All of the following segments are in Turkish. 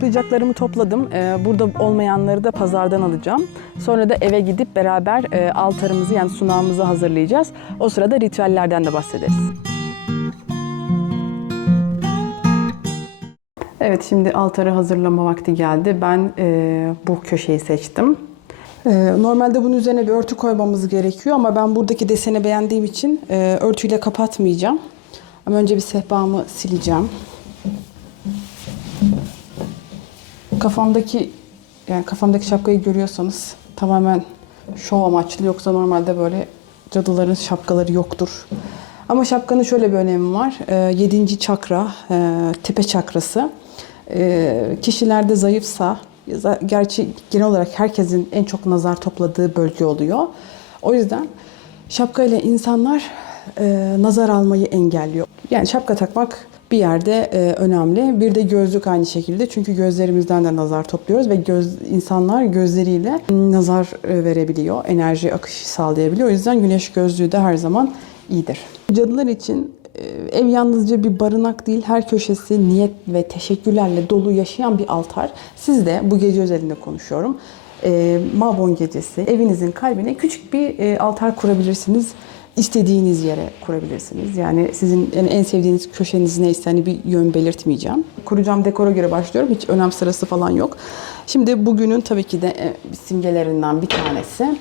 toplayacaklarımı topladım. Ee, burada olmayanları da pazardan alacağım. Sonra da eve gidip beraber e, altarımızı yani sunağımızı hazırlayacağız. O sırada ritüellerden de bahsederiz. Evet şimdi altarı hazırlama vakti geldi. Ben e, bu köşeyi seçtim. E, normalde bunun üzerine bir örtü koymamız gerekiyor ama ben buradaki deseni beğendiğim için e, örtüyle kapatmayacağım. Ama önce bir sehpamı sileceğim. Kafamdaki yani kafamdaki şapkayı görüyorsanız tamamen şov amaçlı yoksa normalde böyle cadıların şapkaları yoktur. Ama şapkanın şöyle bir önemi var. Ee, yedinci çakra, e, tepe çakrası. Ee, kişilerde zayıfsa, za- gerçi genel olarak herkesin en çok nazar topladığı bölge oluyor. O yüzden şapkayla insanlar e, nazar almayı engelliyor. Yani şapka takmak bir yerde e, önemli. Bir de gözlük aynı şekilde. Çünkü gözlerimizden de nazar topluyoruz ve göz insanlar gözleriyle nazar e, verebiliyor, enerji akışı sağlayabiliyor. O yüzden güneş gözlüğü de her zaman iyidir. Cadılar için e, ev yalnızca bir barınak değil, her köşesi niyet ve teşekkürlerle dolu yaşayan bir altar. Siz de bu gece özelinde konuşuyorum. E, Mabon gecesi evinizin kalbine küçük bir e, altar kurabilirsiniz. İstediğiniz yere kurabilirsiniz. Yani sizin en, en sevdiğiniz köşeniz neyse hani bir yön belirtmeyeceğim. Kuracağım dekora göre başlıyorum. Hiç önem sırası falan yok. Şimdi bugünün tabii ki de e, simgelerinden bir tanesi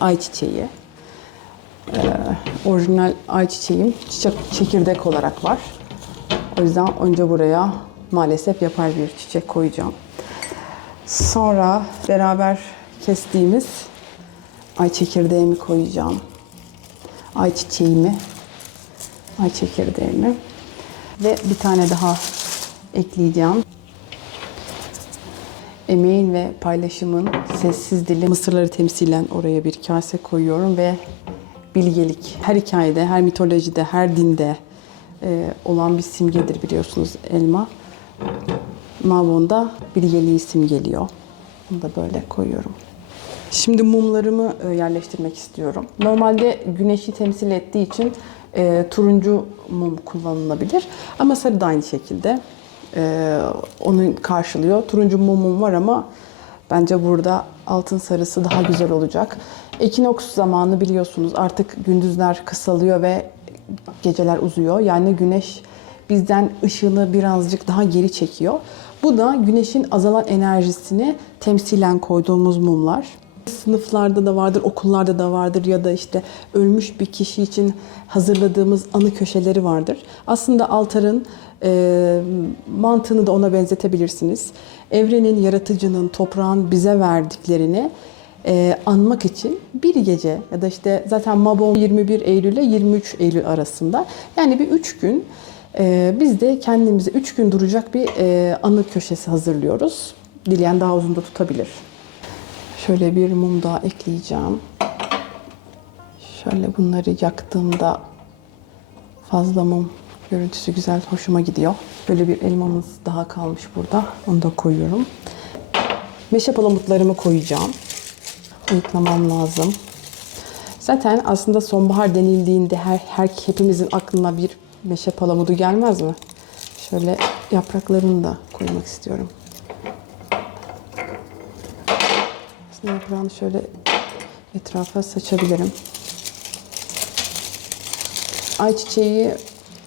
ayçiçeği. Ee, orijinal ayçiçeğim çiçek çekirdek olarak var. O yüzden önce buraya maalesef yapay bir çiçek koyacağım. Sonra beraber kestiğimiz ay çekirdeğimi koyacağım. Ay çiçeğimi, ay çekirdeğimi ve bir tane daha ekleyeceğim. Emeğin ve paylaşımın sessiz dili mısırları temsilen oraya bir kase koyuyorum ve bilgelik her hikayede, her mitolojide, her dinde e, olan bir simgedir biliyorsunuz elma. Mavon'da bilgeliği simgeliyor. Bunu da böyle koyuyorum. Şimdi mumlarımı e, yerleştirmek istiyorum. Normalde güneşi temsil ettiği için e, turuncu mum kullanılabilir. Ama sarı da aynı şekilde e, onu karşılıyor. Turuncu mumum var ama bence burada altın sarısı daha güzel olacak. Ekinoks zamanı biliyorsunuz artık gündüzler kısalıyor ve geceler uzuyor. Yani güneş bizden ışığını birazcık daha geri çekiyor. Bu da güneşin azalan enerjisini temsilen koyduğumuz mumlar. Sınıflarda da vardır, okullarda da vardır ya da işte ölmüş bir kişi için hazırladığımız anı köşeleri vardır. Aslında altarın e, mantığını da ona benzetebilirsiniz. Evrenin, yaratıcının, toprağın bize verdiklerini e, anmak için bir gece ya da işte zaten Mabon 21 Eylül ile 23 Eylül arasında yani bir üç gün e, biz de kendimize üç gün duracak bir e, anı köşesi hazırlıyoruz. Dileyen daha uzun da tutabilir. Şöyle bir mum daha ekleyeceğim. Şöyle bunları yaktığımda fazla mum görüntüsü güzel, hoşuma gidiyor. Böyle bir elmamız daha kalmış burada. Onu da koyuyorum. Meşe palamutlarımı koyacağım. Uyuklamam lazım. Zaten aslında sonbahar denildiğinde her, her hepimizin aklına bir meşe palamudu gelmez mi? Şöyle yapraklarını da koymak istiyorum. Aslında yaprağını şöyle etrafa saçabilirim. Ayçiçeği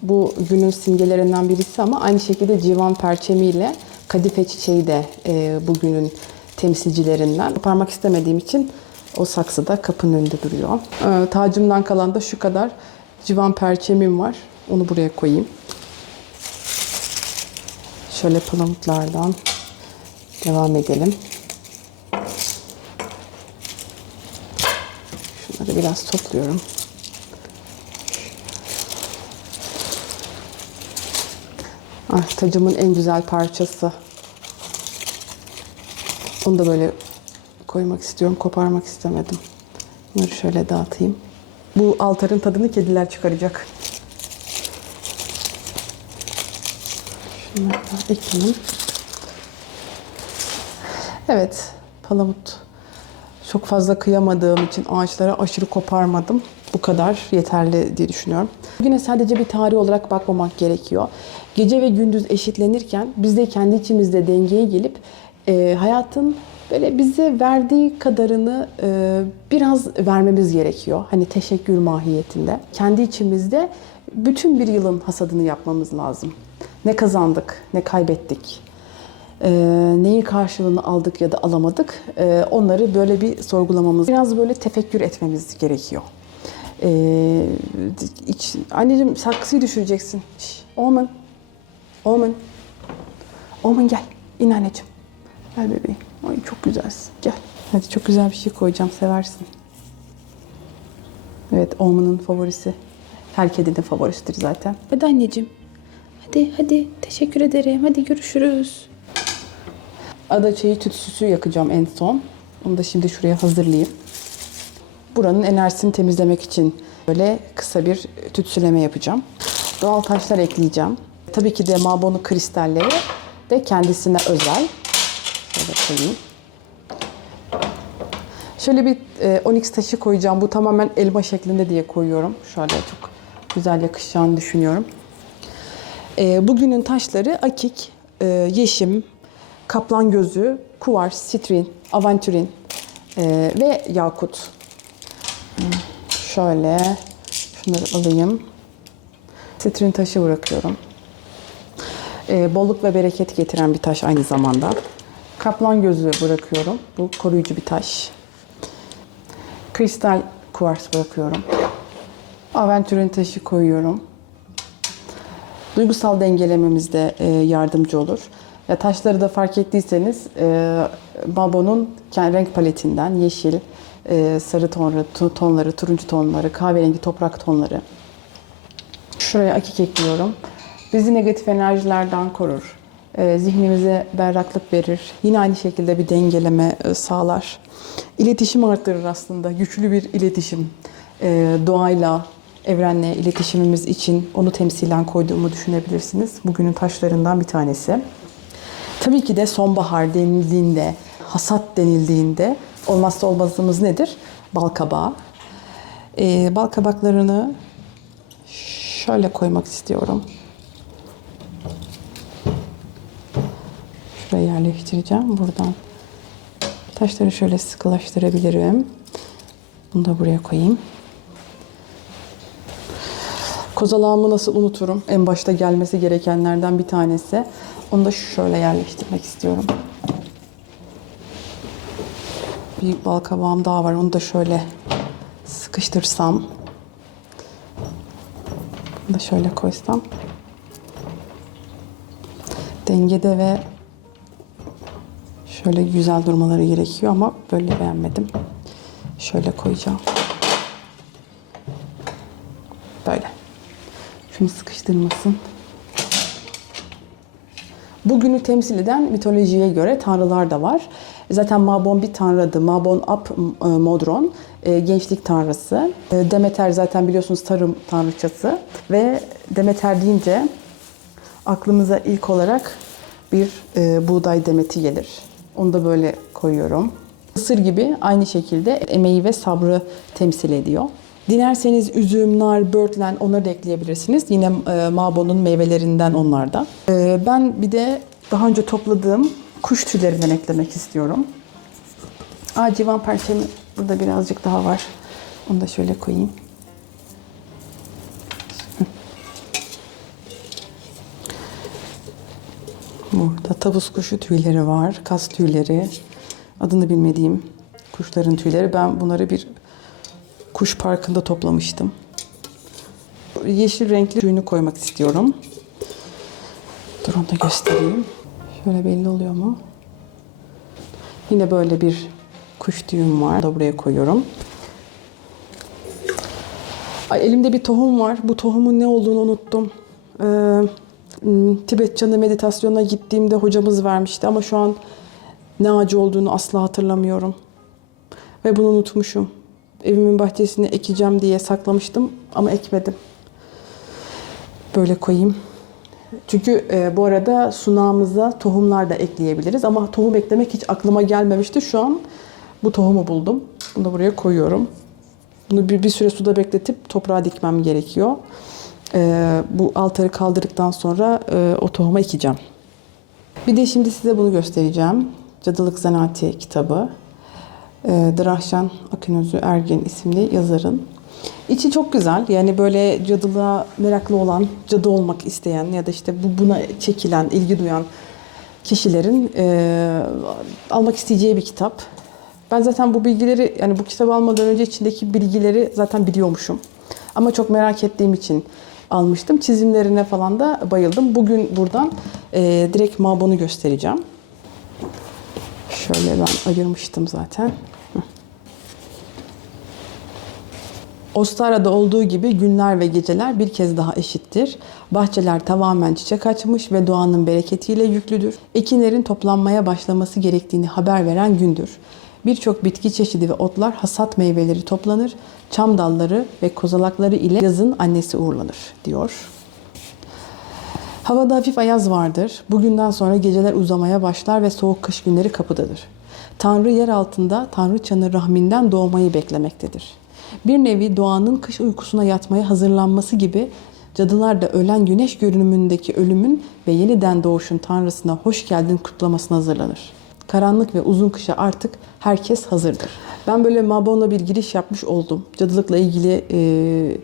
bu günün simgelerinden birisi ama aynı şekilde civan perçemiyle kadife çiçeği de e, bugünün temsilcilerinden. Parmak istemediğim için o saksıda kapının önünde duruyor. E, tacımdan kalan da şu kadar civan perçemim var. Onu buraya koyayım. Şöyle palamutlardan devam edelim. Şunları biraz topluyorum. Ah, tacımın en güzel parçası. Onu da böyle koymak istiyorum. Koparmak istemedim. Bunları şöyle dağıtayım. Bu altarın tadını kediler çıkaracak. Şunları da ekleyeyim. Evet, palamut çok fazla kıyamadığım için ağaçlara aşırı koparmadım. Bu kadar yeterli diye düşünüyorum. Bugüne sadece bir tarih olarak bakmamak gerekiyor. Gece ve gündüz eşitlenirken biz de kendi içimizde dengeye gelip e, hayatın böyle bize verdiği kadarını e, biraz vermemiz gerekiyor. Hani teşekkür mahiyetinde. Kendi içimizde bütün bir yılın hasadını yapmamız lazım. Ne kazandık, ne kaybettik. Ee, neyin karşılığını aldık ya da alamadık ee, onları böyle bir sorgulamamız, biraz böyle tefekkür etmemiz gerekiyor. Ee, iç, anneciğim saksıyı düşüreceksin. Şş, Omen. Omen. Omen gel. İn anneciğim. Gel bebeğim. Ay çok güzelsin. Gel. Hadi çok güzel bir şey koyacağım. Seversin. Evet Omen'ın favorisi. Her kedinin favorisidir zaten. Hadi anneciğim. Hadi hadi. Teşekkür ederim. Hadi görüşürüz. Ada çayı tütsüsü yakacağım en son. Onu da şimdi şuraya hazırlayayım. Buranın enerjisini temizlemek için böyle kısa bir tütsüleme yapacağım. Doğal taşlar ekleyeceğim. Tabii ki de mabonu kristalleri de kendisine özel. Şöyle koyayım. Şöyle bir e, onyx taşı koyacağım. Bu tamamen elma şeklinde diye koyuyorum. Şöyle çok güzel yakışacağını düşünüyorum. E, bugünün taşları akik, e, yeşim, kaplan gözü, kuvars, sitrin, aventurin e, ve yakut. Şöyle şunları alayım. Sitrin taşı bırakıyorum. E, bolluk ve bereket getiren bir taş aynı zamanda. Kaplan gözü bırakıyorum. Bu koruyucu bir taş. Kristal kuvars bırakıyorum. Aventurin taşı koyuyorum. Duygusal dengelememizde e, yardımcı olur. Ya taşları da fark ettiyseniz e, Babon'un renk paletinden yeşil, e, sarı tonları, tonları, turuncu tonları, kahverengi toprak tonları. Şuraya akik ekliyorum. Bizi negatif enerjilerden korur. E, zihnimize berraklık verir. Yine aynı şekilde bir dengeleme e, sağlar. İletişim arttırır aslında. Güçlü bir iletişim. E, doğayla, evrenle iletişimimiz için onu temsilen koyduğumu düşünebilirsiniz. Bugünün taşlarından bir tanesi. Tabii ki de sonbahar denildiğinde, hasat denildiğinde olmazsa olmazımız nedir? Bal kabağı. Ee, bal kabaklarını şöyle koymak istiyorum. Şuraya yerleştireceğim buradan. Taşları şöyle sıkılaştırabilirim. Bunu da buraya koyayım. Kozalağımı nasıl unuturum? En başta gelmesi gerekenlerden bir tanesi. Onu da şöyle yerleştirmek istiyorum. Bir bal kabağım daha var. Onu da şöyle sıkıştırsam. Bunu da şöyle koysam. Dengede ve şöyle güzel durmaları gerekiyor ama böyle beğenmedim. Şöyle koyacağım. Böyle. Şunu sıkıştırmasın. Bugünü temsil eden mitolojiye göre tanrılar da var. Zaten Mabon bir tanrıdı. Mabon Ap e, Modron e, gençlik tanrısı. E, Demeter zaten biliyorsunuz tarım tanrıçası. Ve Demeter deyince aklımıza ilk olarak bir e, buğday demeti gelir. Onu da böyle koyuyorum. Mısır gibi aynı şekilde emeği ve sabrı temsil ediyor. Dilerseniz üzüm, nar, böğürtlen onları da ekleyebilirsiniz. Yine e, Mabon'un meyvelerinden onlar da. E, ben bir de daha önce topladığım kuş tüylerinden eklemek istiyorum. Aa, civan perçemi burada birazcık daha var. Onu da şöyle koyayım. Burada tavus kuşu tüyleri var, kas tüyleri, adını bilmediğim kuşların tüyleri. Ben bunları bir kuş parkında toplamıştım. Yeşil renkli tüyünü koymak istiyorum. Dur onu da göstereyim. Şöyle belli oluyor mu? Yine böyle bir kuş tüyüm var. Da buraya koyuyorum. Ay, elimde bir tohum var. Bu tohumun ne olduğunu unuttum. Ee, hmm, Tibet Canı meditasyona gittiğimde hocamız vermişti ama şu an ne ağacı olduğunu asla hatırlamıyorum. Ve bunu unutmuşum. Evimin bahçesine ekeceğim diye saklamıştım ama ekmedim. Böyle koyayım. Çünkü e, bu arada sunağımıza tohumlar da ekleyebiliriz ama tohum eklemek hiç aklıma gelmemişti. Şu an bu tohumu buldum. Bunu da buraya koyuyorum. Bunu bir, bir süre suda bekletip toprağa dikmem gerekiyor. Ee, bu altarı kaldırdıktan sonra e, o tohuma ekeceğim. Bir de şimdi size bunu göstereceğim. Cadılık Zanaati kitabı. Ee, Drahşan Akınözü Ergen isimli yazarın. İçi çok güzel. Yani böyle cadılığa meraklı olan, cadı olmak isteyen ya da işte bu buna çekilen, ilgi duyan kişilerin e, almak isteyeceği bir kitap. Ben zaten bu bilgileri yani bu kitabı almadan önce içindeki bilgileri zaten biliyormuşum. Ama çok merak ettiğim için almıştım. Çizimlerine falan da bayıldım. Bugün buradan e, direkt Mabon'u göstereceğim. Şöyle ben ayırmıştım zaten. Ostara'da olduğu gibi günler ve geceler bir kez daha eşittir. Bahçeler tamamen çiçek açmış ve doğanın bereketiyle yüklüdür. Ekinlerin toplanmaya başlaması gerektiğini haber veren gündür. Birçok bitki çeşidi ve otlar hasat meyveleri toplanır. Çam dalları ve kozalakları ile yazın annesi uğurlanır diyor. Havada hafif ayaz vardır. Bugünden sonra geceler uzamaya başlar ve soğuk kış günleri kapıdadır. Tanrı yer altında Tanrıçanın rahminden doğmayı beklemektedir. Bir nevi doğanın kış uykusuna yatmaya hazırlanması gibi cadılar da ölen güneş görünümündeki ölümün ve yeniden doğuşun Tanrısına hoş geldin kutlamasına hazırlanır. Karanlık ve uzun kışa artık herkes hazırdır. Ben böyle Mabon'la bir giriş yapmış oldum. Cadılıkla ilgili e,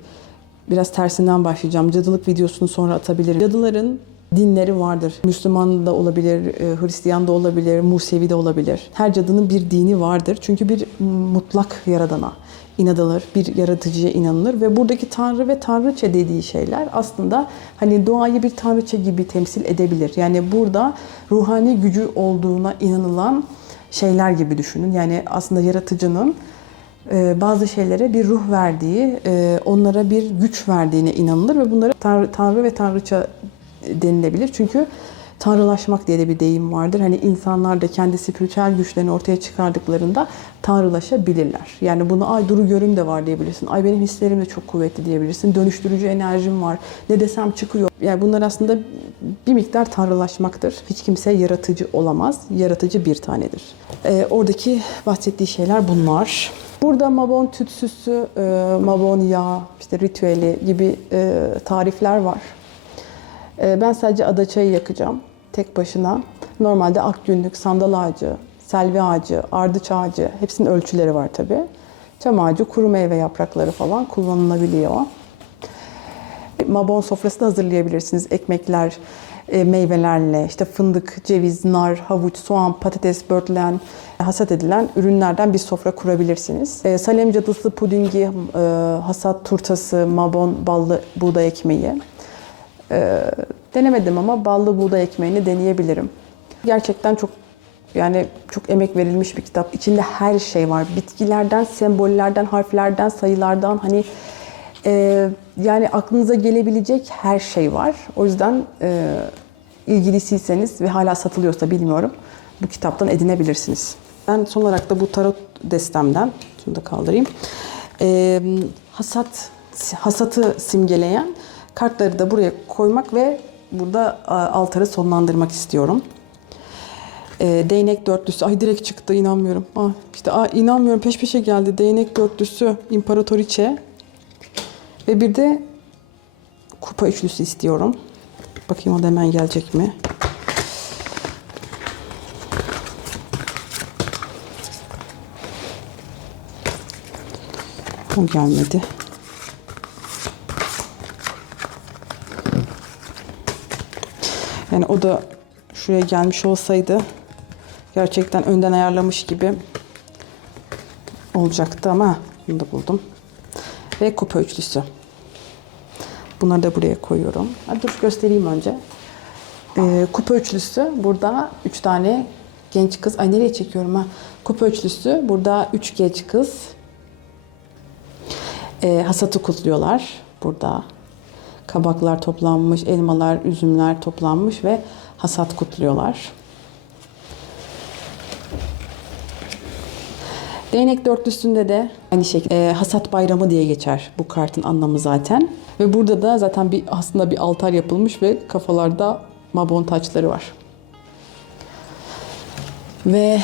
biraz tersinden başlayacağım. Cadılık videosunu sonra atabilirim. Cadıların dinleri vardır. Müslüman da olabilir, e, Hristiyan da olabilir, Musevi de olabilir. Her cadının bir dini vardır. Çünkü bir mutlak yaradana inanılır, bir yaratıcıya inanılır ve buradaki tanrı ve tanrıça dediği şeyler aslında hani doğayı bir tanrıça gibi temsil edebilir. Yani burada ruhani gücü olduğuna inanılan şeyler gibi düşünün. Yani aslında yaratıcının bazı şeylere bir ruh verdiği, e, onlara bir güç verdiğine inanılır ve bunlara tanrı, tanrı ve tanrıça denilebilir. Çünkü tanrılaşmak diye de bir deyim vardır. Hani insanlar da kendi spiritüel güçlerini ortaya çıkardıklarında tanrılaşabilirler. Yani bunu ay duru görüm de var diyebilirsin. Ay benim hislerim de çok kuvvetli diyebilirsin. Dönüştürücü enerjim var. Ne desem çıkıyor. Yani bunlar aslında bir miktar tanrılaşmaktır. Hiç kimse yaratıcı olamaz. Yaratıcı bir tanedir. Ee, oradaki bahsettiği şeyler bunlar. Burada Mabon tütsüsü, e, Mabon yağı, işte ritüeli gibi e, tarifler var. E, ben sadece adaçayı yakacağım tek başına. Normalde akgünlük, sandal ağacı, selvi ağacı, ardıç ağacı hepsinin ölçüleri var tabi. Çam ağacı, kuru meyve yaprakları falan kullanılabiliyor. Mabon sofrası da hazırlayabilirsiniz. Ekmekler, meyvelerle, işte fındık, ceviz, nar, havuç, soğan, patates, börtlen, hasat edilen ürünlerden bir sofra kurabilirsiniz. E, Salem cadısı pudingi, e, hasat turtası, mabon, ballı buğday ekmeği. E, denemedim ama ballı buğday ekmeğini deneyebilirim. Gerçekten çok yani çok emek verilmiş bir kitap. İçinde her şey var. Bitkilerden, sembollerden, harflerden, sayılardan hani e, yani aklınıza gelebilecek her şey var. O yüzden e, ilgilisiyseniz ve hala satılıyorsa bilmiyorum bu kitaptan edinebilirsiniz. Ben son olarak da bu tarot destemden, şunu da kaldırayım. E, hasat hasatı simgeleyen kartları da buraya koymak ve burada altarı sonlandırmak istiyorum. E, değnek dörtlüsü. Ay direkt çıktı inanmıyorum. Ah, işte ah, inanmıyorum peş peşe geldi. Değnek dörtlüsü, imparatoriçe. Ve bir de kupa üçlüsü istiyorum. Bakayım o da hemen gelecek mi? O gelmedi. Yani o da şuraya gelmiş olsaydı gerçekten önden ayarlamış gibi olacaktı ama bunu da buldum. Ve kupa üçlüsü. Bunları da buraya koyuyorum. Ha, dur göstereyim önce. Ee, kupa üçlüsü burada üç tane genç kız. Ay nereye çekiyorum ha? Kupa üçlüsü burada üç genç kız. Ee, hasatı kutluyorlar burada. Kabaklar toplanmış, elmalar, üzümler toplanmış ve hasat kutluyorlar. Değnek dörtlüsünde de aynı şekilde e, hasat bayramı diye geçer bu kartın anlamı zaten. Ve burada da zaten bir aslında bir altar yapılmış ve kafalarda mabon taçları var. Ve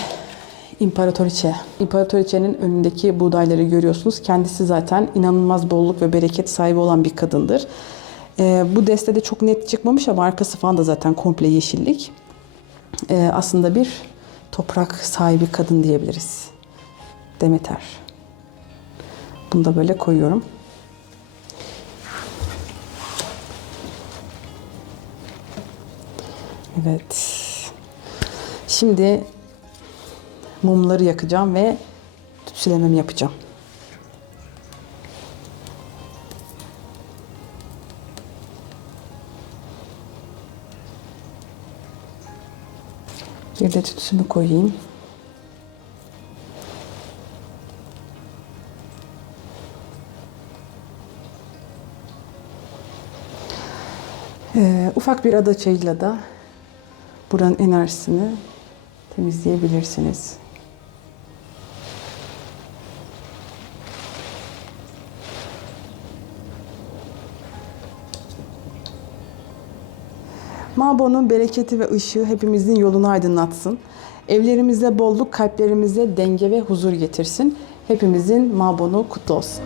İmparatoriçe. İmparatoriçenin önündeki buğdayları görüyorsunuz. Kendisi zaten inanılmaz bolluk ve bereket sahibi olan bir kadındır. Ee, bu destede çok net çıkmamış ama arkası falan da zaten komple yeşillik. Ee, aslında bir toprak sahibi kadın diyebiliriz. Demeter. Bunu da böyle koyuyorum. Evet. Şimdi mumları yakacağım ve tütsülememi yapacağım. Bir de tütsümü koyayım. Ee, ufak bir ada çayıyla da buranın enerjisini temizleyebilirsiniz. Mabon'un bereketi ve ışığı hepimizin yolunu aydınlatsın. Evlerimize bolluk, kalplerimize denge ve huzur getirsin. Hepimizin Mabon'u kutlu olsun.